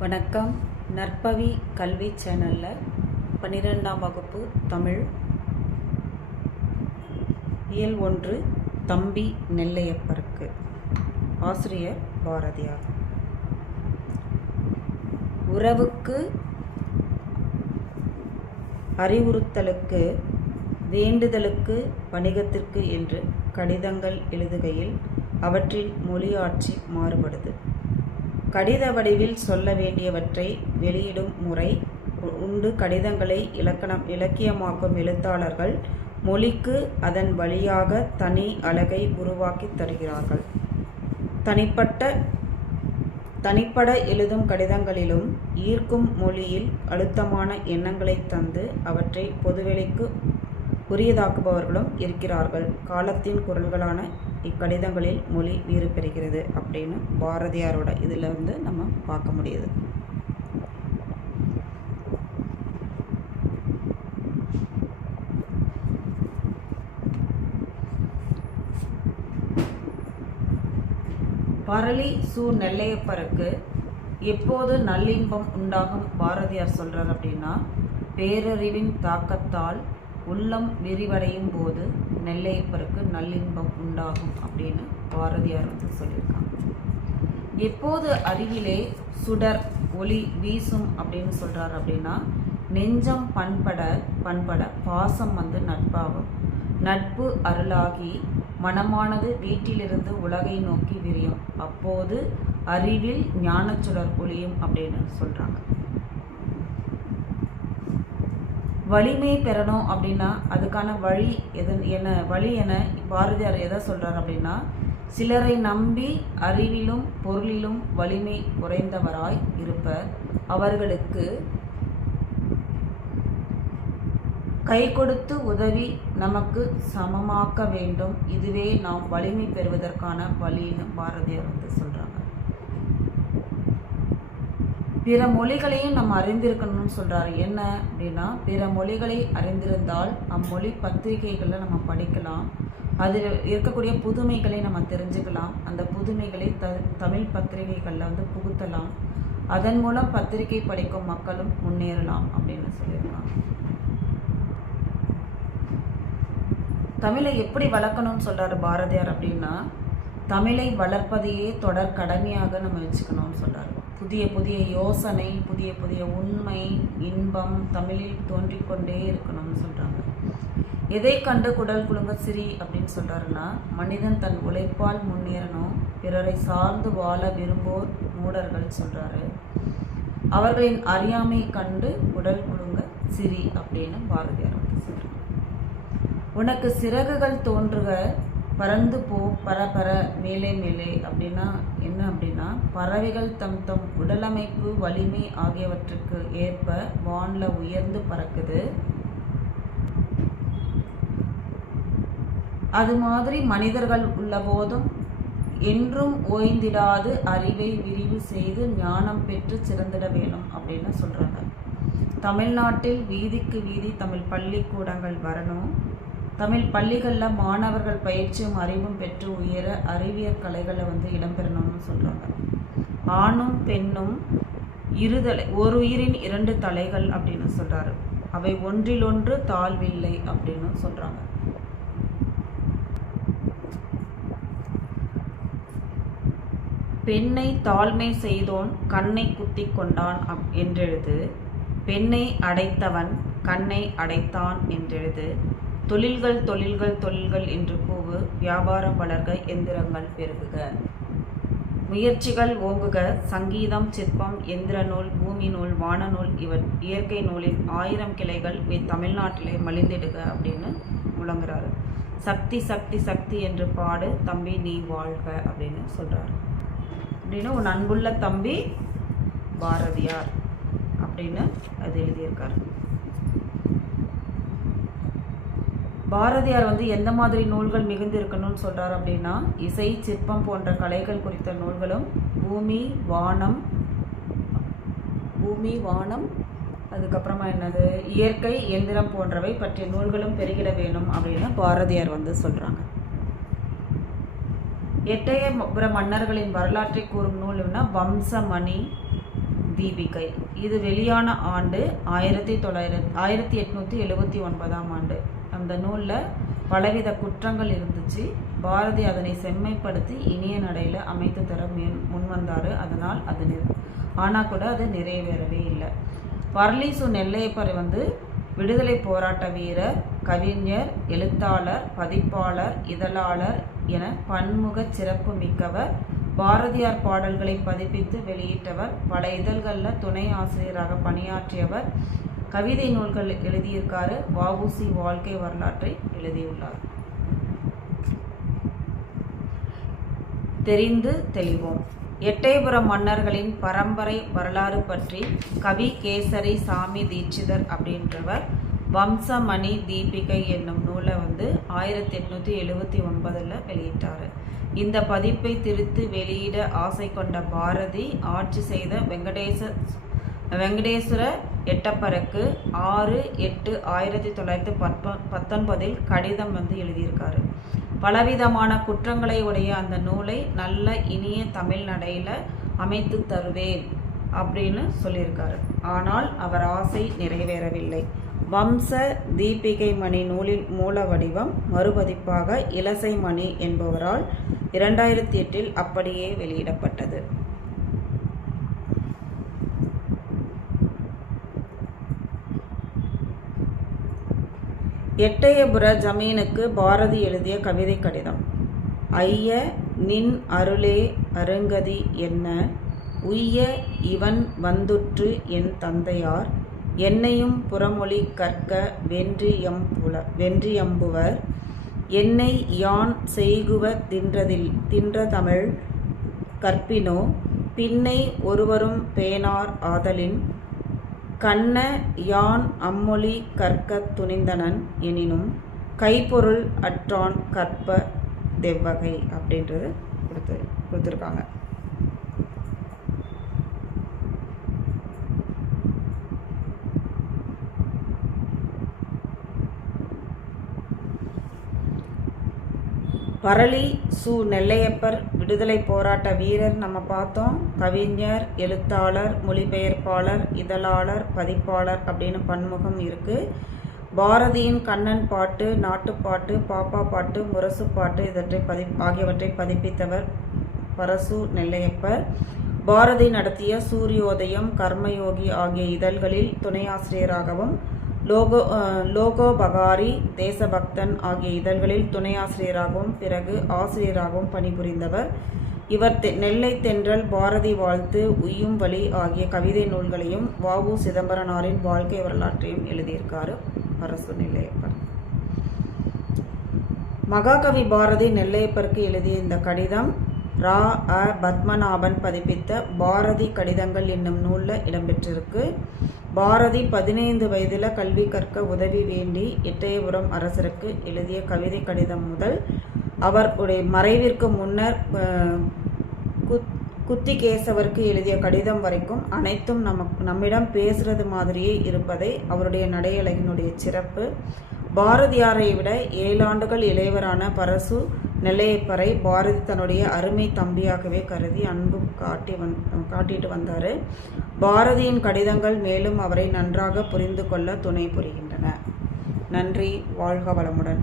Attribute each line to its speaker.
Speaker 1: வணக்கம். நற்பவி கல்வி சேனலில் பன்னிரெண்டாம் வகுப்பு தமிழ். இயல் ஒன்று தம்பி நெல்லையப்பருக்கு. ஆசிரியர் பாரதியார். உறவுக்கு அறிவுறுத்தலுக்கு வேண்டுதலுக்கு வணிகத்திற்கு என்று கடிதங்கள் எழுதுகையில் அவற்றின் மொழியாட்சி மாறுபடுது. கடித வடிவில் சொல்ல வேண்டியவற்றை வெளியிடும் முறை உண்டு. கடிதங்களை இலக்கணம் இலக்கியமாக்கும் எழுத்தாளர்கள் மொழிக்கு அதன் வழியாக தனி அழகை உருவாக்கி தருகிறார்கள். தனிப்பட்ட தனிப்பட எழுதும் கடிதங்களிலும் ஈர்க்கும் மொழியில் அழுத்தமான எண்ணங்களை தந்து அவற்றை பொதுவெளிக்கு உரியதாக்குபவர்களும் இருக்கிறார்கள். காலத்தின் குரல்களான இக்கடிதங்களில் மொழி வீறு பெறுகிறது அப்படின்னு பாரதியாரோட இதில் வந்து நம்ம பார்க்க முடியுது. பரளி சு நெல்லையப்பருக்கு எப்போது நல்லின்பம் உண்டாகும் பாரதியார் சொல்றார் அப்படின்னா பேரறிவின் தாக்கத்தால் உள்ளம் விரிவடையும் போது நெல்லையப்பருக்கு நல்லின்பம் உண்டாகும் அப்படின்னு பாரதியார் வந்து சொல்லியிருக்காங்க. எப்போது அறிவிலே சுடர் ஒளி வீசும் அப்படின்னு சொல்கிறார் அப்படின்னா நெஞ்சம் பண்பட பண்பட பாசம் வந்து நட்பாகும். நட்பு அருளாகி மனமானது வீட்டிலிருந்து உலகை நோக்கி விரியும். அப்போது அறிவில் ஞானச்சுடர் ஒளியும் அப்படின்னு சொல்கிறாங்க வலிமை பெறணும் அப்படின்னா அதுக்கான வழி எது என்ன வழி என பாரதியார் எதை சொல்கிறார் அப்படின்னா சிலரை நம்பி அறிவிலும் பொருளிலும் வலிமை குறைந்தவராய் இருப்பர். அவர்களுக்கு கை கொடுத்து உதவி நமக்கு சமமாக்க வேண்டும். இதுவே நாம் வலிமை பெறுவதற்கான வழின்னு பாரதியார் வந்து சொல்கிறார் பிற மொழிகளையும் நம்ம அறிந்திருக்கணும்னு சொல்கிறாரு என்ன அப்படின்னா பிற மொழிகளை அறிந்திருந்தால் அம்மொழி பத்திரிகைகளில் நம்ம படிக்கலாம். அதில் இருக்கக்கூடிய புதுமைகளை நம்ம தெரிஞ்சுக்கலாம். அந்த புதுமைகளை த தமிழ் பத்திரிகைகளில் வந்து புகுத்தலாம். அதன் மூலம் பத்திரிகை படிக்கும் மக்களும் முன்னேறலாம் அப்படின்னு சொல்லியிருக்காங்க. தமிழை எப்படி வளர்க்கணும்னு சொல்கிறாரு பாரதியார் அப்படின்னா தமிழை வளர்ப்பதையே தொடர் கடமையாக நம்ம வச்சுக்கணும்னு சொல்கிறாரு புதிய புதிய யோசனை புதிய புதிய உண்மை இன்பம் தமிழில் தோன்றிக்கொண்டே இருக்கணும்னு சொல்கிறாங்க எதை கண்டு குடல் குழுங்க சிரி அப்படின்னு சொல்கிறாருன்னா மனிதன் தன் உழைப்பால் முன்னேறணும் பிறரை சார்ந்து வாழ விரும்போர் மூடர்கள் சொல்கிறாரு அவர்களின் அறியாமை கண்டு உடல் குழுங்க சிரி அப்படின்னு பாரதியார் வந்து உனக்கு சிறகுகள் தோன்றுக பறந்து போ பர பர மேலே மேலே அப்படின்னா என்ன அப்படின்னா பறவைகள் தம் தம் உடலமைப்பு வலிமை ஆகியவற்றுக்கு ஏற்ப வானில் உயர்ந்து பறக்குது. அது மாதிரி மனிதர்கள் உள்ள போதும் என்றும் ஓய்ந்திடாது அறிவை விரிவு செய்து ஞானம் பெற்று சிறந்திட வேணும் அப்படின்னு சொல்றாங்க. தமிழ்நாட்டில் வீதிக்கு வீதி தமிழ் பள்ளிக்கூடங்கள் வரணும். தமிழ் பள்ளிகளில் மாணவர்கள் பயிற்சியும் அறிவும் பெற்று உயர அறிவியல் கலைகளை வந்து இடம்பெறணும்னு சொல்றாங்க. ஆணும் பெண்ணும் இருதலை ஒரு உயிரின் இரண்டு தலைகள் அப்படின்னு சொல்றாரு. அவை ஒன்றிலொன்று தாழ்வில்லை அப்படின்னு சொல்றாங்க. பெண்ணை தாழ்மை செய்தோன் கண்ணை குத்தி கொண்டான் அப்- என்றெழுது. பெண்ணை அடைத்தவன் கண்ணை அடைத்தான் என்றெழுது. தொழில்கள் தொழில்கள் தொழில்கள் என்று கூவு வியாபாரம் வளர்க எந்திரங்கள் பெருகுக. முயற்சிகள் ஓங்குக சங்கீதம் சிற்பம் எந்திர நூல் பூமி நூல் வானநூல் இவன் இயற்கை நூலின் ஆயிரம் கிளைகள் இவை தமிழ்நாட்டிலே மலிந்திடுக அப்படின்னு முழங்குறாரு. சக்தி சக்தி சக்தி என்று பாடு தம்பி நீ வாழ்க அப்படின்னு சொல்கிறாரு அப்படின்னு உன் அன்புள்ள தம்பி பாரதியார் அப்படின்னு அது எழுதியிருக்காரு. பாரதியார் வந்து எந்த மாதிரி நூல்கள் மிகுந்து இருக்கணும்னு சொல்கிறார் அப்படின்னா இசை சிற்பம் போன்ற கலைகள் குறித்த நூல்களும் பூமி வானம் பூமி வானம் அதுக்கப்புறமா என்னது இயற்கை எந்திரம் போன்றவை பற்றிய நூல்களும் பெருகிட வேணும் அப்படின்னு பாரதியார் வந்து சொல்றாங்க. எட்டயபுர மன்னர்களின் வரலாற்றை கூறும் நூல்னா வம்சமணி தீபிகை. இது வெளியான ஆண்டு ஆயிரத்தி தொள்ளாயிரத்தி ஆயிரத்தி எட்நூற்றி எழுபத்தி ஒன்பதாம் ஆண்டு. அந்த நூலில் பலவித குற்றங்கள் இருந்துச்சு. பாரதி அதனை செம்மைப்படுத்தி இனிய நடையில் அமைத்து தர முன் முன்வந்தார். அதனால் அது நிற ஆனால் கூட அது நிறைவேறவே இல்லை. பர்லீசு நெல்லையப்பர் வந்து விடுதலை போராட்ட வீரர் கவிஞர் எழுத்தாளர் பதிப்பாளர் இதழாளர் என பன்முக சிறப்பு மிக்கவர் பாரதியார் பாடல்களை பதிப்பித்து வெளியிட்டவர் பல இதழ்களில் துணை ஆசிரியராக பணியாற்றியவர் கவிதை நூல்கள் எழுதியிருக்காரு வஉசி வாழ்க்கை வரலாற்றை எழுதியுள்ளார். தெரிந்து தெளிவோம். எட்டயபுரம் மன்னர்களின் பரம்பரை வரலாறு பற்றி கவி கேசரி சாமி தீட்சிதர் அப்படின்றவர் வம்சமணி தீபிகை என்னும் நூலை வந்து ஆயிரத்தி எட்நூற்றி எழுபத்தி ஒன்பதில் வெளியிட்டார். இந்த பதிப்பை திருத்து வெளியிட ஆசை கொண்ட பாரதி ஆட்சி செய்த வெங்கடேச வெங்கடேஸ்வர எட்டப்பருக்கு ஆறு எட்டு ஆயிரத்தி தொள்ளாயிரத்தி பத்தொ பத்தொன்பதில் கடிதம் வந்து எழுதியிருக்காரு. பலவிதமான குற்றங்களை உடைய அந்த நூலை நல்ல இனிய தமிழ் நடையில் அமைத்து தருவேன் அப்படின்னு சொல்லியிருக்காரு. ஆனால் அவர் ஆசை நிறைவேறவில்லை. வம்ச தீபிகை மணி நூலின் மூல வடிவம் மறுபதிப்பாக இலசை மணி என்பவரால் இரண்டாயிரத்தி எட்டில் அப்படியே வெளியிடப்பட்டது. எட்டயபுர ஜமீனுக்கு பாரதி எழுதிய கவிதை கடிதம். ஐய நின் அருளே அருங்கதி என்ன? உய்ய இவன் வந்துற்று என் தந்தையார். என்னையும் புறமொழி கற்க வென்றியம்புல வென்றியம்புவர். என்னை யான் செய்குவ தின்றதில் தின்ற தமிழ் கற்பினோ? பின்னை ஒருவரும் பேனார் ஆதலின் கண்ண யான் அம்மொழி கற்கத் துணிந்தனன் எனினும் கைப்பொருள் அற்றான் கற்ப தெவ்வகை அப்படின்றது கொடுத்து கொடுத்துருக்காங்க. பரளி சு நெல்லையப்பர் விடுதலை போராட்ட வீரர் நம்ம பார்த்தோம். கவிஞர் எழுத்தாளர் மொழிபெயர்ப்பாளர் இதழாளர் பதிப்பாளர் அப்படின்னு பன்முகம் இருக்குது பாரதியின் கண்ணன் பாட்டு நாட்டுப்பாட்டு பாப்பா பாட்டு முரசு பாட்டு இதற்றை பதி ஆகியவற்றை பதிப்பித்தவர் பரசு நெல்லையப்பர். பாரதி நடத்திய சூரியோதயம் கர்மயோகி ஆகிய இதழ்களில் துணை ஆசிரியராகவும் லோகோ பகாரி தேசபக்தன் ஆகிய இதழ்களில் துணையாசிரியராகவும் பிறகு ஆசிரியராகவும் பணிபுரிந்தவர். இவர் தெ நெல்லை தென்றல் பாரதி வாழ்த்து உய்யும் வழி ஆகிய கவிதை நூல்களையும் வாவு சிதம்பரனாரின் வாழ்க்கை வரலாற்றையும் எழுதியிருக்காரு. அரசு நெல்லையப்பர். மகாகவி பாரதி நெல்லையப்பருக்கு எழுதிய இந்த கடிதம் ரா அ பத்மநாபன் பதிப்பித்த பாரதி கடிதங்கள் என்னும் நூலில் இடம்பெற்றிருக்கு. பாரதி பதினைந்து வயதில் கல்வி கற்க உதவி வேண்டி எட்டயபுரம் அரசருக்கு எழுதிய கவிதை கடிதம் முதல் அவருடைய மறைவிற்கு முன்னர் குத் குத்திகேசவருக்கு எழுதிய கடிதம் வரைக்கும் அனைத்தும் நமக்கு நம்மிடம் பேசுறது மாதிரியே இருப்பதை அவருடைய நடையழகினுடைய சிறப்பு. பாரதியாரை விட ஏழாண்டுகள் இளையவரான பரசு நெல்லையப்பரை பாரதி தன்னுடைய அருமை தம்பியாகவே கருதி அன்பு காட்டி வந் காட்டிட்டு வந்தார். பாரதியின் கடிதங்கள் மேலும் அவரை நன்றாக புரிந்து கொள்ள துணை புரிகின்றன. நன்றி வாழ்க வளமுடன்.